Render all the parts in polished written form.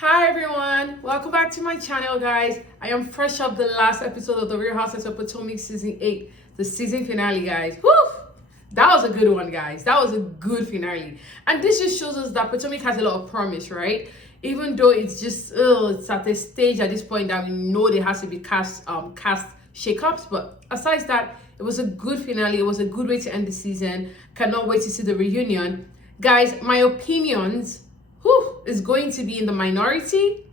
Hi everyone, welcome back to my channel, guys. I am fresh up the last episode of the Real Housewives of Potomac season 8, the season finale, guys. Woo! That was a good one, guys. That was a good finale. And this just shows us that Potomac has a lot of promise, right? Even though it's just it's at a stage at this point that we know there has to be cast shakeups, but aside that, it was a good finale. It was a good way to end the season. Cannot wait to see the reunion. Guys, my opinions is going to be in the minority.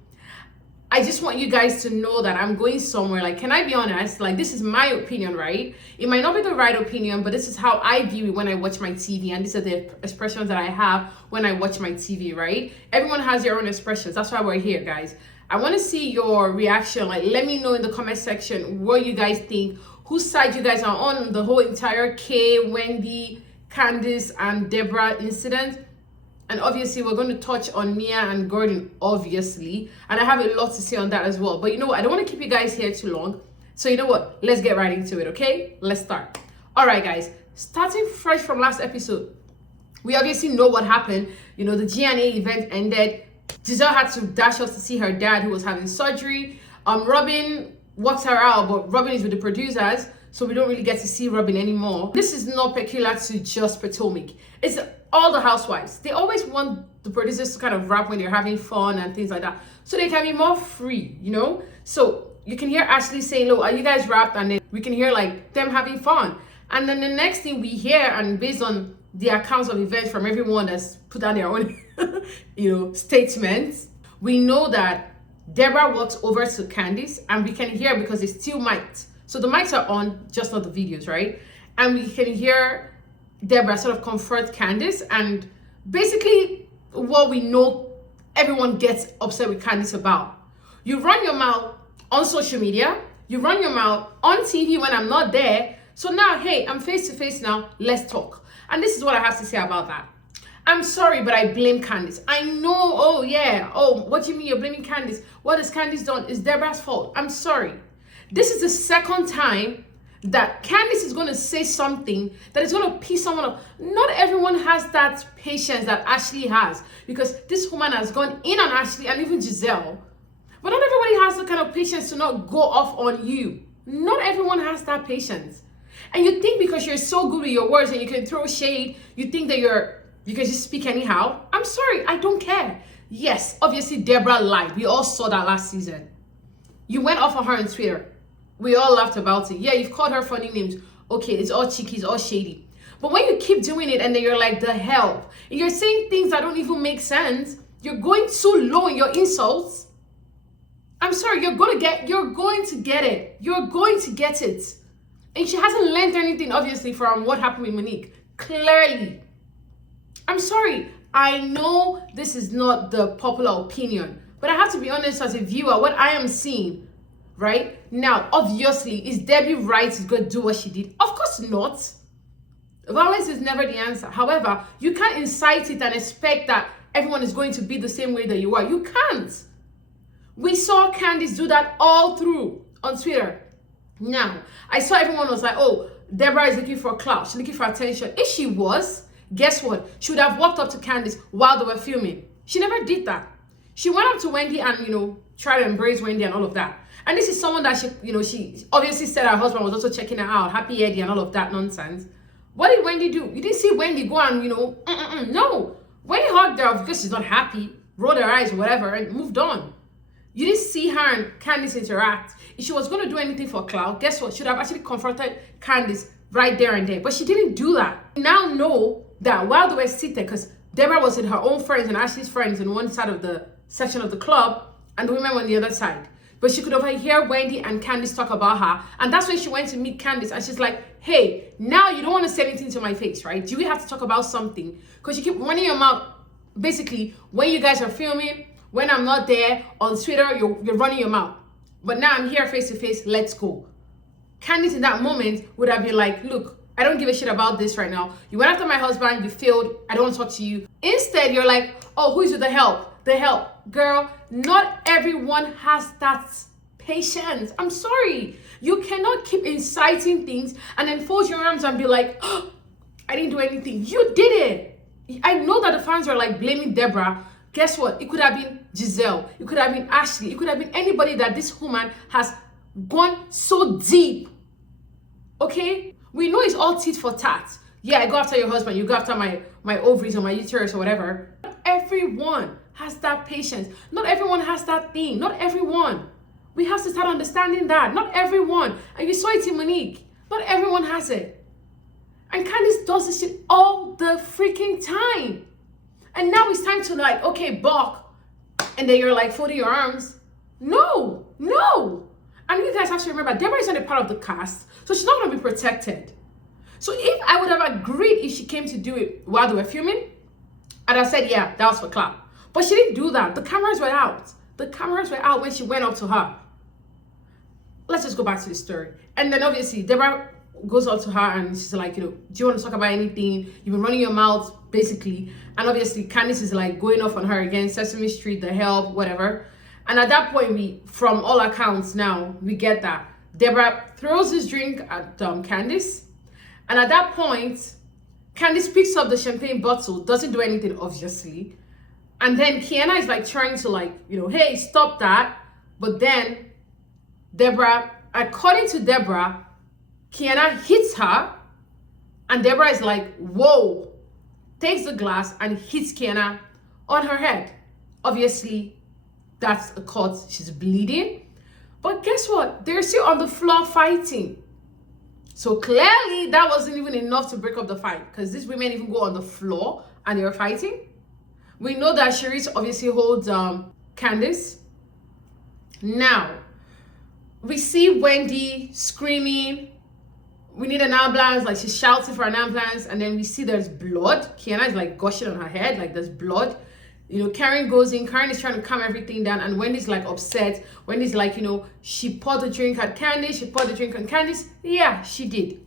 I just want you guys to know that I'm going somewhere. Like, can I be honest? Like, this is my opinion, right? It might not be the right opinion, but this is how I view it when I watch my TV, and these are the expressions that I have when I watch my TV, right? Everyone has their own expressions. That's why we're here, guys. I want to see your reaction. Like, let me know in the comment section what you guys think, whose side you guys are on the whole entire Wendy, Candace, and Debra incident. And obviously, we're going to touch on Mia and Gordon, obviously. And I have a lot to say on that as well. But you know what? I don't want to keep you guys here too long. So you know what? Let's get right into it, okay? Let's start. All right, guys. Starting fresh from last episode, we obviously know what happened. You know, the GNA event ended. Giselle had to dash off to see her dad, who was having surgery. Robin walked her out, but Robin is with the producers, so we don't really get to see Robin anymore. This is not peculiar to just Potomac. It's all the housewives. They always want the producers to kind of rap when they're having fun and things like that, so they can be more free, you know? So you can hear Ashley saying, look, are you guys wrapped? And then we can hear like them having fun. And then the next thing we hear, and based on the accounts of events from everyone that's put out their own, statements, we know that Debra walks over to Candace, and we can hear, because it's still mic'd. So the mics are on, just not the videos, right? And we can hear Debra sort of confront Candace, and basically what we know everyone gets upset with Candace about. You run your mouth on social media, you run your mouth on TV when I'm not there, so now, hey, I'm face to face now, let's talk. And this is what I have to say about that. I'm sorry, but I blame Candace. I know, what do you mean you're blaming Candace? What has Candace done? It's Debra's fault. I'm sorry. This is the second time that Candace is going to say something that is going to piss someone off. Not everyone has that patience that Ashley has, because this woman has gone in on Ashley and even Giselle. But not everybody has the kind of patience to not go off on you. Not everyone has that patience. And you think because you're so good with your words and you can throw shade, you think that you can just speak anyhow. I'm sorry, I don't care. Yes, obviously Debra lied. We all saw that last season. You went off on her on Twitter. We all laughed about it. Yeah, you've called her funny names. Okay, it's all cheeky, it's all shady. But when you keep doing it and then you're like, the hell, and you're saying things that don't even make sense, you're going too low in your insults. I'm sorry, you're going to get it. You're going to get it. And she hasn't learned anything, obviously, from what happened with Monique. Clearly. I'm sorry. I know this is not the popular opinion, but I have to be honest as a viewer, what I am seeing, right? Now, obviously, is Debbie right to go do what she did? Of course not. Violence is never the answer. However, you can't incite it and expect that everyone is going to be the same way that you are. You can't. We saw Candace do that all through on Twitter. Now, I saw everyone was like, oh, Debra is looking for clout. She's looking for attention. If she was, guess what? She would have walked up to Candace while they were filming. She never did that. She went up to Wendy and, tried to embrace Wendy and all of that. And this is someone that she obviously said her husband was also checking her out, Happy Eddie and all of that nonsense. What did Wendy do? You didn't see Wendy go and, no. Wendy hugged her because she's not happy, rolled her eyes or whatever, and moved on. You didn't see her and Candace interact. If she was going to do anything for clout, guess what? She would have actually confronted Candace right there and there. But she didn't do that. We now know that while they were seated, because Debra was with her own friends and Ashley's friends on one side of the section of the club, and the women were on the other side. But she could overhear Wendy and Candace talk about her. And that's when she went to meet Candace. And she's like, hey, now you don't want to say anything to my face, right? Do we have to talk about something? Because you keep running your mouth. Basically, when you guys are filming, when I'm not there, on Twitter, you're running your mouth. But now I'm here face to face, let's go. Candace in that moment would have been like, look, I don't give a shit about this right now. You went after my husband, you failed, I don't want to talk to you. Instead, you're like, oh, who's with the help? The help. Girl, not everyone has that patience. I'm sorry. You cannot keep inciting things and then fold your arms and be like, oh, I didn't do anything. You did it. I know that the fans are like blaming Debra Guess what? It could have been Giselle. It could have been Ashley. It could have been anybody that this woman has gone so deep. Okay? We know it's all tit for tat. Yeah, I go after your husband. You go after my ovaries or my uterus or whatever. Not everyone has that patience. Not everyone has that thing. Not everyone. We have to start understanding that. Not everyone. And you saw it in Monique. Not everyone has it. And Candace does this shit all the freaking time. And now it's time to like, okay, balk. And then you're like folding your arms. No, no. And you guys have to remember, Debra isn't a part of the cast. So she's not going to be protected. So if I would have agreed if she came to do it while they were filming, I'd have said, yeah, that was for clap. But she didn't do that. The cameras were out. The cameras were out when she went up to her. Let's just go back to the story. And then obviously, Debra goes up to her and she's like, do you want to talk about anything? You've been running your mouth, basically. And obviously, Candace is like going off on her again, Sesame Street, The Help, whatever. And at that point, from all accounts now, we get that. Debra throws this drink at Candace. And at that point, Candace picks up the champagne bottle, doesn't do anything, obviously. And then Kiana is like trying to like, hey, stop that. But then Debra, according to Debra, Kiana hits her. And Debra is like, whoa. Takes the glass and hits Kiana on her head. Obviously, that's a cut. She's bleeding. But guess what? They're still on the floor fighting. So clearly, that wasn't even enough to break up the fight. Because these women even go on the floor and they were fighting. We know that Charisse obviously holds Candace. Now, we see Wendy screaming. We need an ambulance. Like, she's shouting for an ambulance. And then we see there's blood. Kiana is like gushing on her head. Like, there's blood. Karen goes in. Karen is trying to calm everything down. And Wendy's like upset. Wendy's like, she poured the drink at Candace. She poured the drink on Candace. Yeah, she did.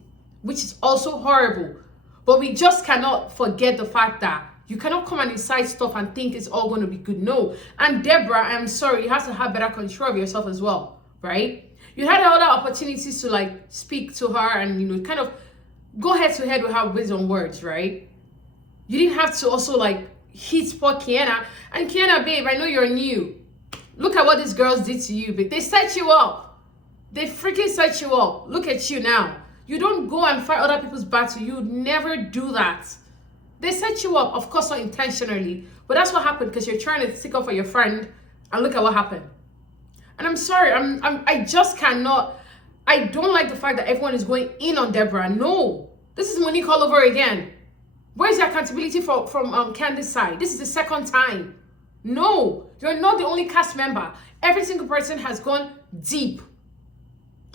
Which is also horrible. But we just cannot forget the fact that you cannot come and incite stuff and think it's all going to be good. No. And Debra, I'm sorry, you have to have better control of yourself as well. Right? You had other opportunities to like speak to her and, kind of go head to head with her based on words, right? You didn't have to also like hit poor Kiana. And Kiana, babe, I know you're new. Look at what these girls did to you, babe. They set you up. They freaking set you up. Look at you now. You don't go and fight other people's battle. You never do that. They set you up, of course, not intentionally. But that's what happened because you're trying to stick up for your friend. And look at what happened. And I'm sorry, I just cannot. I don't like the fact that everyone is going in on Debra. No, this is Monique all over again. Where's the accountability from Candace's side? This is the second time. No, you're not the only cast member. Every single person has gone deep.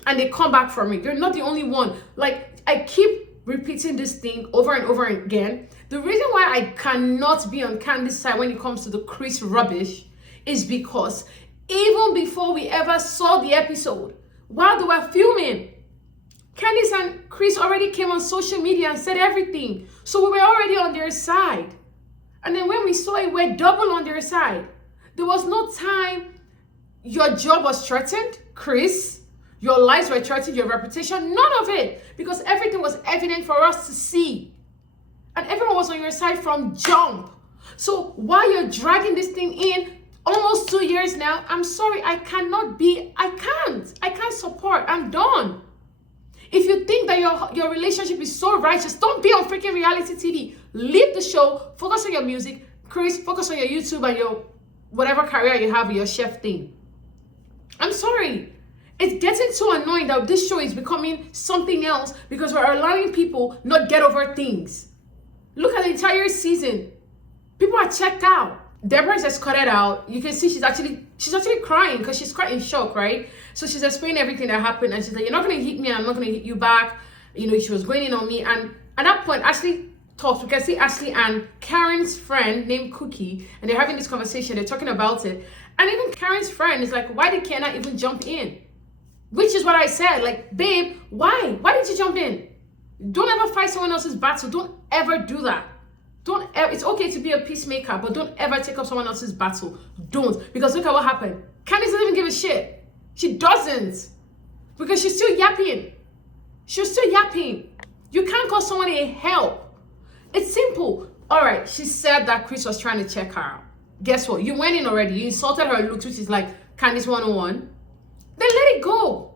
And they come back from it. You're not the only one. Like, I keep repeating this thing over and over again. The reason why I cannot be on Candace's side when it comes to the Chris rubbish is because even before we ever saw the episode, while they were filming, Candace and Chris already came on social media and said everything. So we were already on their side. And then when we saw it, we're double on their side. There was no time your job was threatened, Chris. Your lives were threatened, your reputation, none of it. Because everything was evident for us to see. And everyone was on your side from jump. So while you're dragging this thing in, almost 2 years now, I'm sorry, I can't support. I'm done. If you think that your relationship is so righteous, don't be on freaking reality TV. Leave the show, focus on your music. Chris, focus on your YouTube and your whatever career you have with your chef thing. I'm sorry. It's getting too annoying that this show is becoming something else because we're allowing people not get over things. Look at the entire season. People are checked out. Debra's escorted out. You can see she's actually crying because she's quite in shock, right? So she's explaining everything that happened and she's like, you're not going to hit me and I'm not going to hit you back. She was going in on me. And at that point, Ashley talks. We can see Ashley and Karen's friend named Cookie and they're having this conversation. They're talking about it. And even Karen's friend is like, why did Kiana even jump in? Which is what I said. Like, babe, why? Why did you jump in? Don't ever fight someone else's battle. Don't ever do that. Don't ever, it's okay to be a peacemaker, but don't ever take up someone else's battle. Don't. Because look at what happened. Candace doesn't even give a shit. She doesn't. Because she's still yapping. She's still yapping. You can't call someone a help. It's simple. All right, she said that Chris was trying to check her out. guess what? You went in already. You insulted her looks, which is like Candace 101. Then let it go.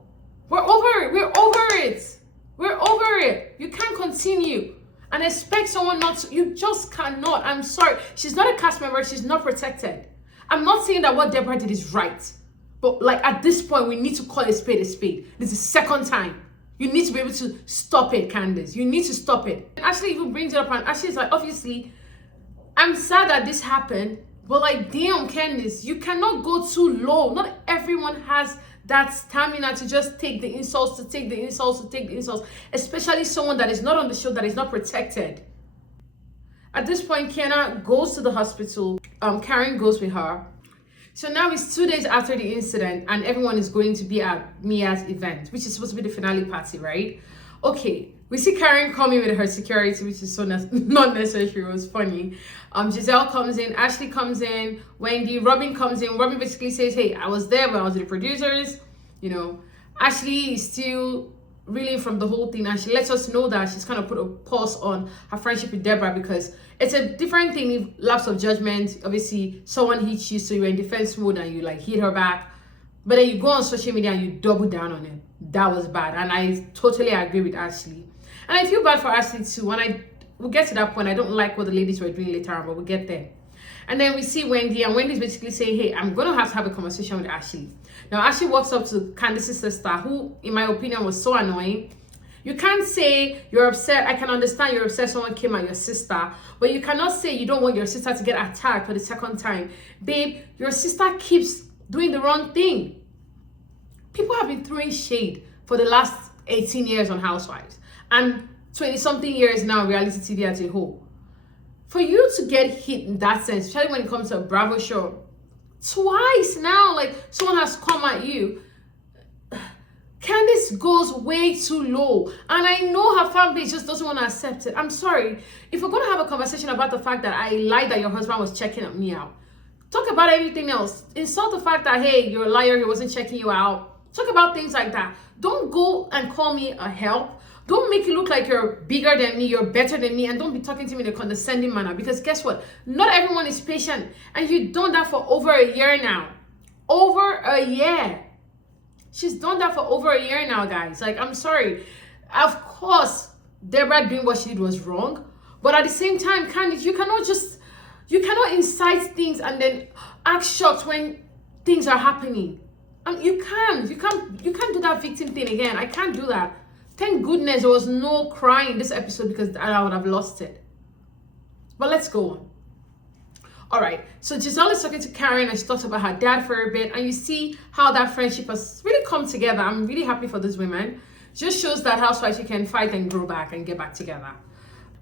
We're over it. We're over it. We're over it. You can't continue and expect someone not to. You just cannot. I'm sorry. She's not a cast member. She's not protected. I'm not saying that what Debra did is right. But like at this point, we need to call a spade a spade. This is the second time. You need to be able to stop it, Candace. You need to stop it. And Ashley even brings it up, and Ashley's like, obviously, I'm sad that this happened, but like, damn, Candace, you cannot go too low. Not everyone has that stamina to just take the insults, especially someone that is not on the show, that is not protected. At this point, Kiana goes to the hospital. Karen goes with her. So now it's 2 days after the incident, and everyone is going to be at Mia's event, which is supposed to be the finale party, right? Okay, we see Karen coming with her security, which is so not necessary. It was funny. Gizelle comes in, Ashley comes in, Wendy, Robin comes in. Robin basically says, hey, I was there, but I was with the producers. You know, Ashley is still reeling from the whole thing, and she lets us know that she's kind of put a pause on her friendship with Debra, because it's a different thing if lapse of judgment. Obviously, someone hits you, so you're in defense mode and you like hit her back. But then you go on social media and you double down on it. That was bad. And I totally agree with Ashley. And I feel bad for Ashley too. We'll get to that point. I don't like what the ladies were doing later on, but we'll get there. And then we see Wendy, and Wendy's basically saying, hey, I'm going to have a conversation with Ashley. Now, Ashley walks up to Candace's sister, who, in my opinion, was so annoying. You can't say you're upset. I can understand you're upset someone came at your sister, but you cannot say you don't want your sister to get attacked for the second time. Babe, your sister keeps doing the wrong thing. People have been throwing shade for the last 18 years on Housewives and 20-something years now reality TV as a whole. For you to get hit in that sense, especially when it comes to a Bravo show, twice now, like someone has come at you, Candace goes way too low, and I know her fan base just doesn't want to accept it. I'm sorry. If we're going to have a conversation about the fact that I lied that your husband was checking me out, talk about anything else. Insult the fact that, hey, you're a liar, he wasn't checking you out. Talk about things like that. Don't go and call me a help. Don't make it look like you're bigger than me, you're better than me, and don't be talking to me in a condescending manner, because guess what? Not everyone is patient, and you've done that for over a year now. Over a year. She's done that for over a year now, guys. Like, I'm sorry. Of course, Debra doing what she did was wrong. But at the same time, Candace, you cannot incite things and then act shocked when things are happening. You can't do that victim thing again. I can't do that. Thank goodness there was no crying in this episode, because I would have lost it. But let's go on. All right, so Gizelle is talking to Karen, and she talks about her dad for a bit, and you see how that friendship has really come together. I'm really happy for these women. Just shows that housewives, you can fight and grow back and get back together.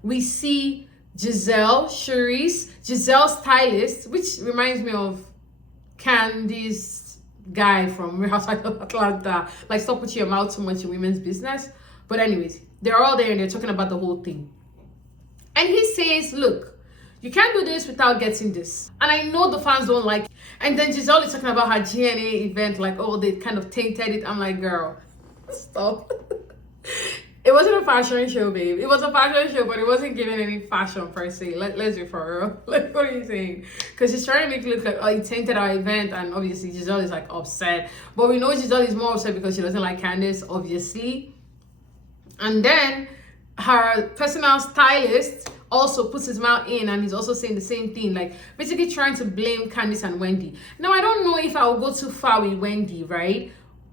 We see Gizelle, Charisse, Gizelle's stylist, which reminds me of Candy's guy from Real Housewives of Atlanta. Like, stop putting your mouth too much in women's business. But anyways, they're all there and they're talking about the whole thing. And he says, look, you can't do this without getting this. And I know the fans don't like it. And then Gizelle is talking about her GNA event, like, oh, they kind of tainted it. I'm like, girl, stop. It wasn't a fashion show, babe. It was a fashion show, but it wasn't giving any fashion per se. Let's be for real. Like, what are you saying? Because she's trying to make it look like, oh, it tainted our event. And obviously, Gizelle is like upset. But we know Gizelle is more upset because she doesn't like Candace, obviously. And then her personal stylist also puts his mouth in, and he's also saying the same thing, like basically trying to blame Candace and Wendy. Now, I don't know if I will go too far with Wendy, right?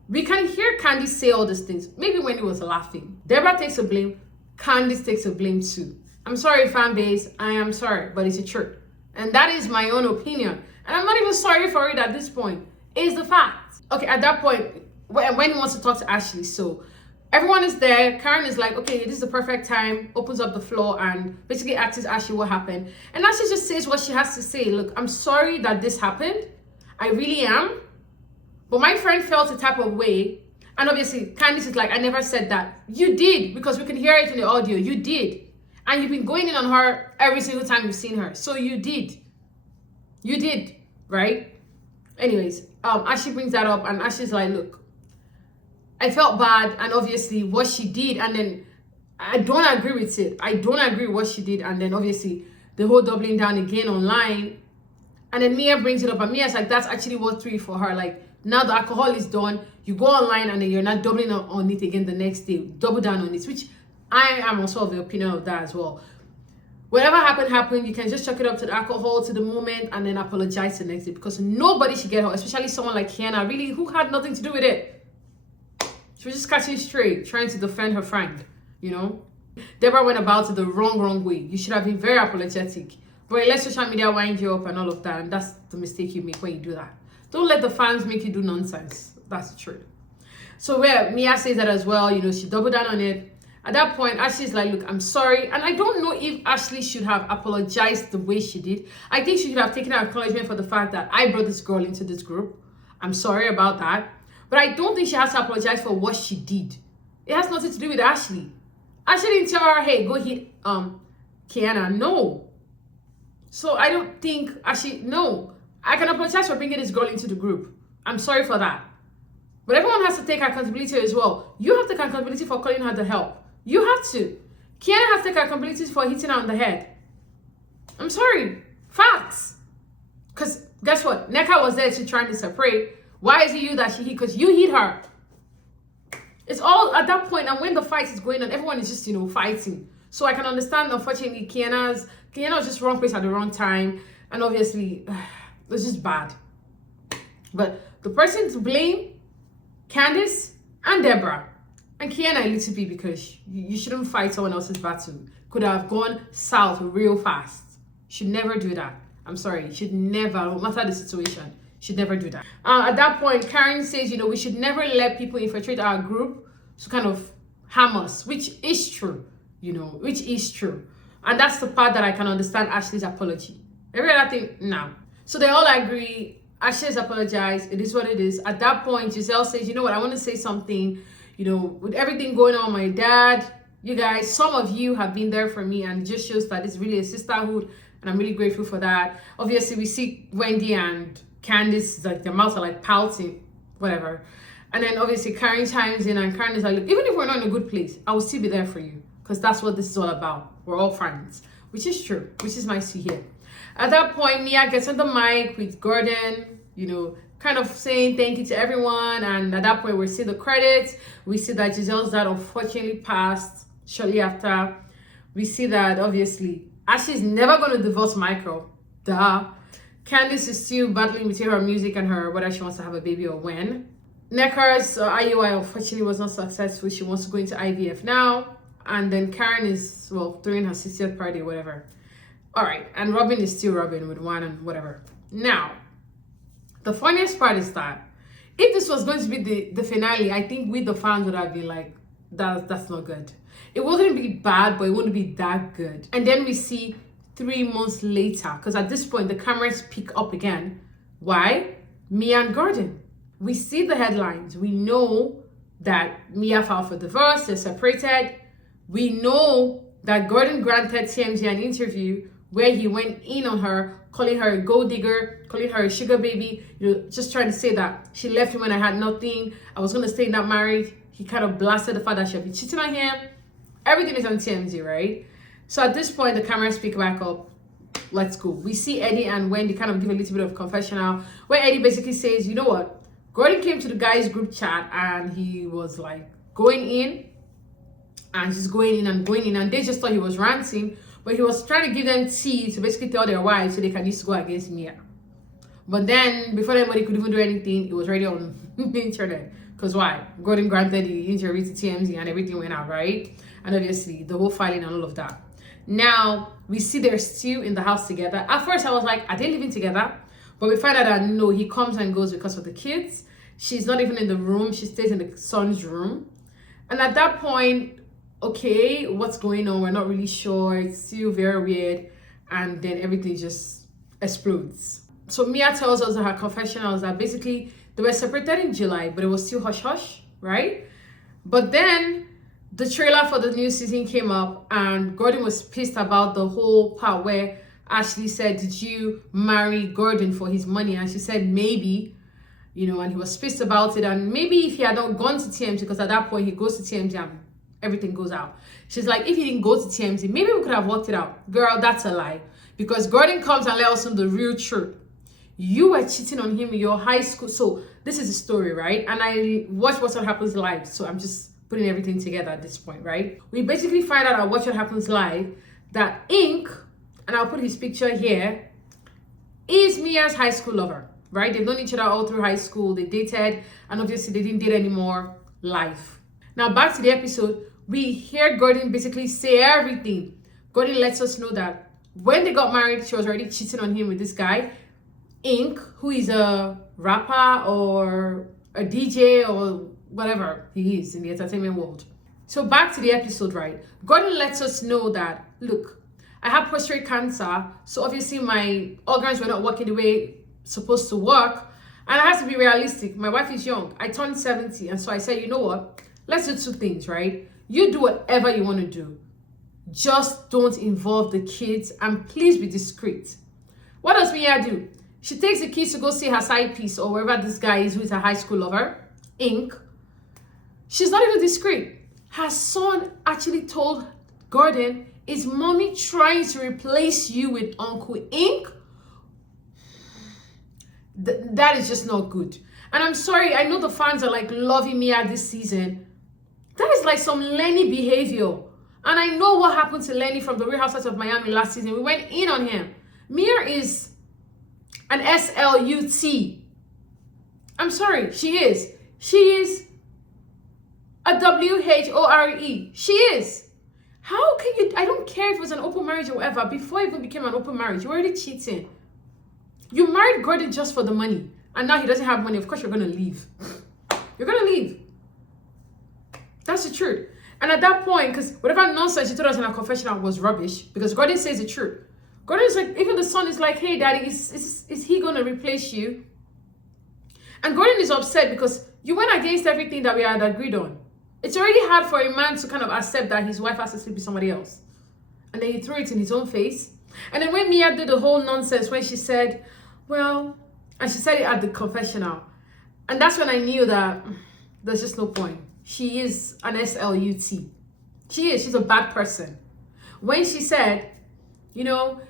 We can hear Candace say all these things. Maybe Wendy was laughing. Debra takes a blame. Candace takes a blame too. I'm sorry, fan base. I am sorry, but it's a truth. And that is my own opinion. And I'm not even sorry for it at this point. It's the fact. Okay, at that point, Wendy wants to talk to Ashley, so everyone is there. Karen is like, okay, this is the perfect time, opens up the floor and basically asks Ashley what happened. And Ashley just says what she has to say. Look, I'm sorry that this happened. I really am. But my friend felt a type of way. And obviously, Candace is like, I never said that. You did, because we can hear it in the audio. You did. And you've been going in on her every single time you've seen her. So you did. You did, right? Anyways, Ashley brings that up, and Ashley's like, look, I felt bad, and obviously what she did, and then I don't agree with it. I don't agree with what she did, and then obviously the whole doubling down again online. And then Mia brings it up, and Mia's like, that's actually what threw it for her. Like, now the alcohol is done, you go online and then you're not doubling on it again the next day. Double down on it, which I am also of the opinion of that as well. Whatever happened. You can just chuck it up to the alcohol, to the moment, and then apologize the next day, because nobody should get hurt, especially someone like Kiana, really, who had nothing to do with it. She was just catching straight, trying to defend her friend, you know. Debra went about it the wrong way. You should have been very apologetic. But let social media wind you up and all of that, and that's the mistake you make when you do that. Don't let the fans make you do nonsense. That's the truth. So where Mia says that as well, you know, she doubled down on it. At that point, Ashley's like, look, I'm sorry. And I don't know if Ashley should have apologized the way she did. I think she should have taken acknowledgement for the fact that I brought this girl into this group. I'm sorry about that. But I don't think she has to apologize for what she did. It has nothing to do with Ashley. Ashley didn't tell her, hey, go hit Kiana. No. So I don't think Ashley, no. I can apologize for bringing this girl into the group. I'm sorry for that. But everyone has to take accountability as well. You have to take accountability for calling her the help. You have to. Kiana has to take accountability for hitting her on the head. I'm sorry. Facts. Because guess what? Neka was there to trying to separate. Why is it you that she hit? Because you hit her. It's all at that point, and when the fight is going on, everyone is just, you know, fighting. So I can understand, unfortunately, Kiana was just wrong place at the wrong time. And obviously, it was just bad. But the person to blame, Candace and Debra. And Kiana a little bit, because you shouldn't fight someone else's battle. Could have gone south real fast. Should never do that. I'm sorry. Should never, no matter the situation, should never do that. At that point, Karen says, you know, we should never let people infiltrate our group to kind of harm us, which is true, you know, which is true. And that's the part that I can understand Ashley's apology. Every other thing, no. So they all agree. Ashley's apologized. It is what it is. At that point, Giselle says, you know what, I want to say something. You know, with everything going on, my dad, you guys, some of you have been there for me, and it just shows that it's really a sisterhood, and I'm really grateful for that. Obviously, we see Wendy and Candace, like their mouths are like pouting, whatever. And then obviously Karen chimes in, and Karen is like, look, even if we're not in a good place, I will still be there for you, because that's what this is all about. We're all friends, which is true, which is nice to hear. At that point, Mia gets on the mic with Gordon, you know, kind of saying thank you to everyone. And at that point, we see the credits. We see that Giselle's dad unfortunately passed shortly after. We see that obviously Ashley's never going to divorce Michael. Duh. Candace is still battling between her music and her whether she wants to have a baby or when. Neckar's IUI unfortunately was not successful. She wants to go into IVF now. And then Karen is, well, throwing her 60th party or whatever. All right. And Robin is still Robin with one and whatever. Now, the funniest part is that if this was going to be the finale, I think we, the fans, would have been like, that's not good. It wouldn't be bad, but it wouldn't be that good. And then we see 3 months later, because at this point, the cameras pick up again. Why? Mia and Gordon. We see the headlines. We know that Mia filed for divorce. They're separated. We know that Gordon granted TMZ an interview where he went in on her, calling her a gold digger, calling her a sugar baby, you know, just trying to say that she left me when I had nothing. I was going to stay not married. He kind of blasted the fact that she had been cheating on him. Everything is on TMZ, right? So at this point, the cameras pick back up. Let's go. We see Eddie and Wendy kind of give a little bit of confessional, where Eddie basically says, you know what? Gordon came to the guys' group chat and he was like going in and just going in and going in. And they just thought he was ranting. But he was trying to give them tea to basically tell their wives so they can use to go against Mia. But then, before anybody could even do anything, it was already on the internet. Because why? Gordon granted the interview to TMZ and everything went out, right? And obviously, the whole filing and all of that. Now, we see they're still in the house together. At first, I was like, are they living together? But we find out that no, he comes and goes because of the kids. She's not even in the room. She stays in the son's room. And at that point, okay, what's going on? We're not really sure. It's still very weird. And then everything just explodes. So Mia tells us in her confessionals that basically they were separated in July, but it was still hush-hush, right? But then the trailer for the new season came up and Gordon was pissed about the whole part where Ashley said, did you marry Gordon for his money? And she said, maybe, you know, and he was pissed about it. And maybe if he had not gone to TMZ, because at that point he goes to TMZ and everything goes out. She's like, if he didn't go to TMZ, maybe we could have worked it out. Girl, that's a lie. Because Gordon comes and let us know the real truth. You were cheating on him in your high school. So this is the story, right? And I watch What Happens Live, so I'm just putting everything together at this point, right? We basically find out at Watch What Happens Live that Ink, and I'll put his picture here, is Mia's high school lover, right? They've known each other all through high school. They dated, and obviously they didn't date anymore. Life. Now back to the episode, we hear Gordon basically say everything. Gordon lets us know that when they got married, she was already cheating on him with this guy, Ink, who is a rapper or a DJ or whatever he is in the entertainment world. So back to the episode, right? Gordon lets us know that, look, I have prostate cancer, so obviously my organs were not working the way supposed to work, and I have to be realistic. My wife is young. I turned 70, and so I said, you know what? Let's do two things, right? You do whatever you want to do. Just don't involve the kids, and please be discreet. What does Mia do? She takes the kids to go see her side piece or wherever this guy is with her high school lover, Ink. She's not even discreet. Her son actually told Gordon, is mommy trying to replace you with Uncle Ink? That is just not good. And I'm sorry, I know the fans are like loving Mia this season. That is like some Lenny behavior. And I know what happened to Lenny from the Real Housewives of Miami last season. We went in on him. Mia is an SLUT. I'm sorry, she is. She is a WHORE. She is. How can you, I don't care if it was an open marriage or whatever, before it even became an open marriage, you're already cheating. You married Gordon just for the money, and now he doesn't have money. Of course, you're going to leave. You're going to leave. That's the truth. And at that point, because whatever nonsense she told us in our confessional was rubbish, because Gordon says the truth. Gordon is like, even the son is like, hey, daddy, is he going to replace you? And Gordon is upset because you went against everything that we had agreed on. It's already hard for a man to kind of accept that his wife has to sleep with somebody else. And then he threw it in his own face. And then when Mia did the whole nonsense, when she said, well, and she said it at the confessional. And that's when I knew that there's just no point. She is an SLUT. She is. She's a bad person. When she said, you know,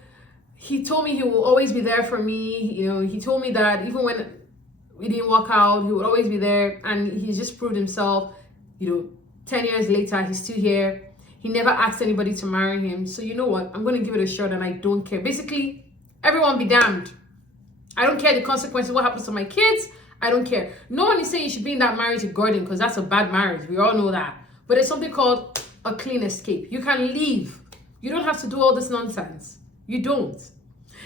he told me he will always be there for me. You know, he told me that even when it didn't work out, he would always be there. And he's just proved himself. You know, 10 years later, he's still here. He never asked anybody to marry him. So you know what? I'm going to give it a shot and I don't care. Basically, everyone be damned. I don't care the consequences, what happens to my kids. I don't care. No one is saying you should be in that marriage with Gordon because that's a bad marriage. We all know that. But there's something called a clean escape. You can leave. You don't have to do all this nonsense. You don't.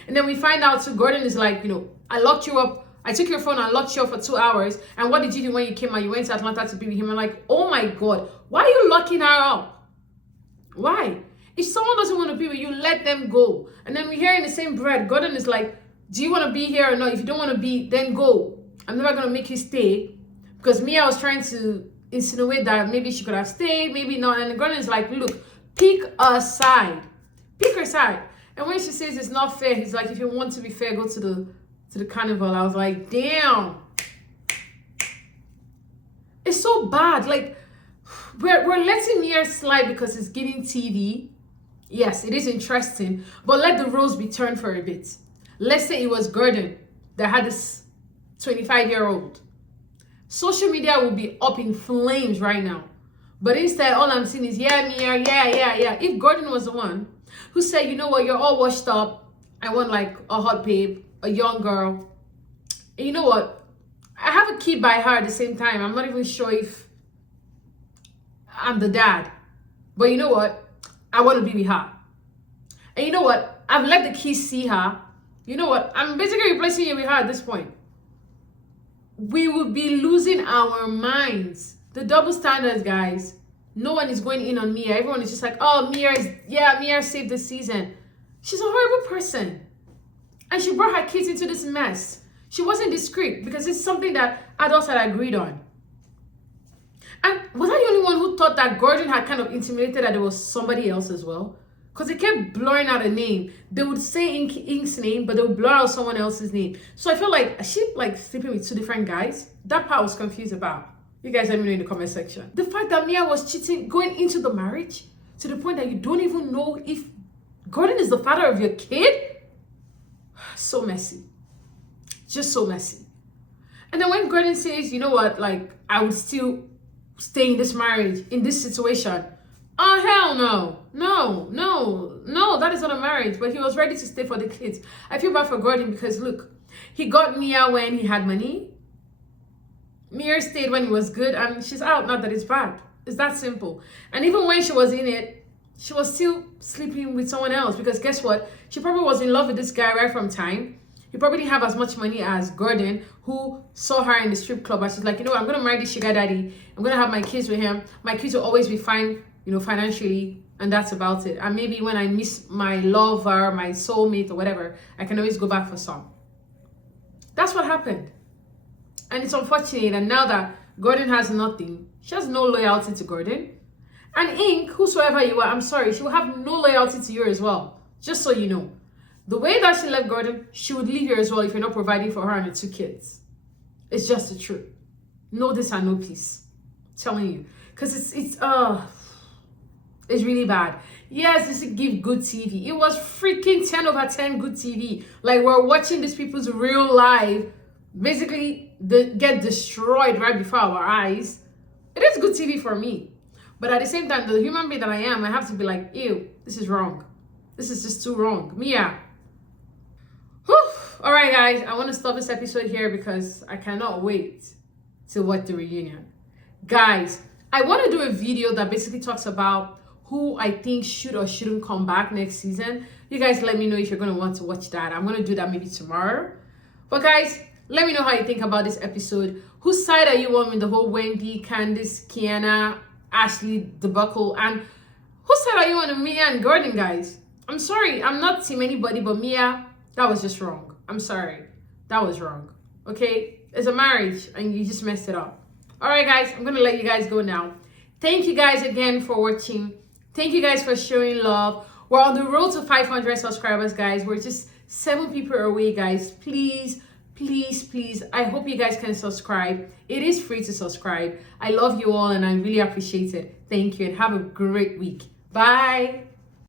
And then we find out, so Gordon is like, you know, I locked you up. I took your phone and locked you up for 2 hours. And what did you do when you came out? You went to Atlanta to be with him. I'm like, oh my God, why are you locking her up? Why? If someone doesn't want to be with you, let them go. And then we hear in the same breath, Gordon is like, do you want to be here or not? If you don't want to be, then go. I'm never going to make you stay. Because Mia was trying to insinuate that maybe she could have stayed, maybe not. And Gordon is like, look, pick a side. Pick her side. And when she says it's not fair, he's like, if you want to be fair, go to the carnival. I was like, damn. It's so bad. Like, we're letting Mia slide because it's giving TV. Yes, it is interesting. But let the roles be turned for a bit. Let's say it was Gordon that had this 25-year-old. Social media will be up in flames right now. But instead, all I'm seeing is, yeah, Mia, yeah. If Gordon was the one who said, you know what, you're all washed up. I want like a hot babe, a young girl. And you know what? I have a kid by her at the same time. I'm not even sure if I'm the dad. But you know what? I want to be with her. And you know what? I've let the kids see her. You know what? I'm basically replacing you with her at this point. We would be losing our minds. The double standards, guys. No one is going in on Mia. Everyone is just like, oh, Mia saved the season. She's a horrible person. And she brought her kids into this mess. She wasn't discreet because it's something that adults had agreed on. And was I the only one who thought that Gordon had kind of intimated that there was somebody else as well? Because they kept blurring out a name. They would say Ink's name, but they would blur out someone else's name. So I feel like, is she like sleeping with two different guys? That part I was confused about. You guys let me know in the comment section. The fact that Mia was cheating going into the marriage to the point that you don't even know if Gordon is the father of your kid. So messy. just so messy. And then when Gordon says, you know what, like, I would still stay in this marriage, in this situation. Oh, hell no. No, that is not a marriage. But he was ready to stay for the kids. I feel bad for Gordon because, look, he got Mia when he had money. Mia stayed when he was good, and she's out now that it's bad. It's that simple. And even when she was in it, she was still sleeping with someone else because guess what? She probably was in love with this guy right from time. He probably didn't have as much money as Gordon, who saw her in the strip club and she's like, you know what, I'm going to marry this sugar daddy. I'm going to have my kids with him. My kids will always be fine, you know, financially, and that's about it. And maybe when I miss my lover, my soulmate or whatever, I can always go back for some. That's what happened. And it's unfortunate. And now that Gordon has nothing, she has no loyalty to Gordon. And Ink, whosoever you are, I'm sorry, she will have no loyalty to you as well. Just so you know. The way that she left Gordon, she would leave you as well if you're not providing for her and her 2 kids. It's just the truth. No this and no peace. I'm telling you. Because it's really bad. Yes, this is give good TV. It was freaking 10 over 10 good TV. Like, we're watching these people's real life basically get destroyed right before our eyes. It is good TV for me. But at the same time, the human being that I am, I have to be like, ew, this is wrong. This is just too wrong. Mia. Whew. All right, guys, I want to stop this episode here because I cannot wait to watch the reunion. Guys, I want to do a video that basically talks about who I think should or shouldn't come back next season. You guys let me know if you're going to want to watch that. I'm going to do that maybe tomorrow. But guys, let me know how you think about this episode. Whose side are you on with the whole Wendy, Candace, Kiana, Ashley debacle? And whose side are you on with Mia and Gordon, guys? I'm sorry, I'm not team anybody but Mia. That was just wrong. I'm sorry. That was wrong. Okay? It's a marriage and you just messed it up. All right, guys, I'm going to let you guys go now. Thank you guys again for watching. Thank you guys for showing love. We're on the road to 500 subscribers, guys. We're just 7 people away, guys. Please, please, please. I hope you guys can subscribe. It is free to subscribe. I love you all and I really appreciate it. Thank you and have a great week. Bye.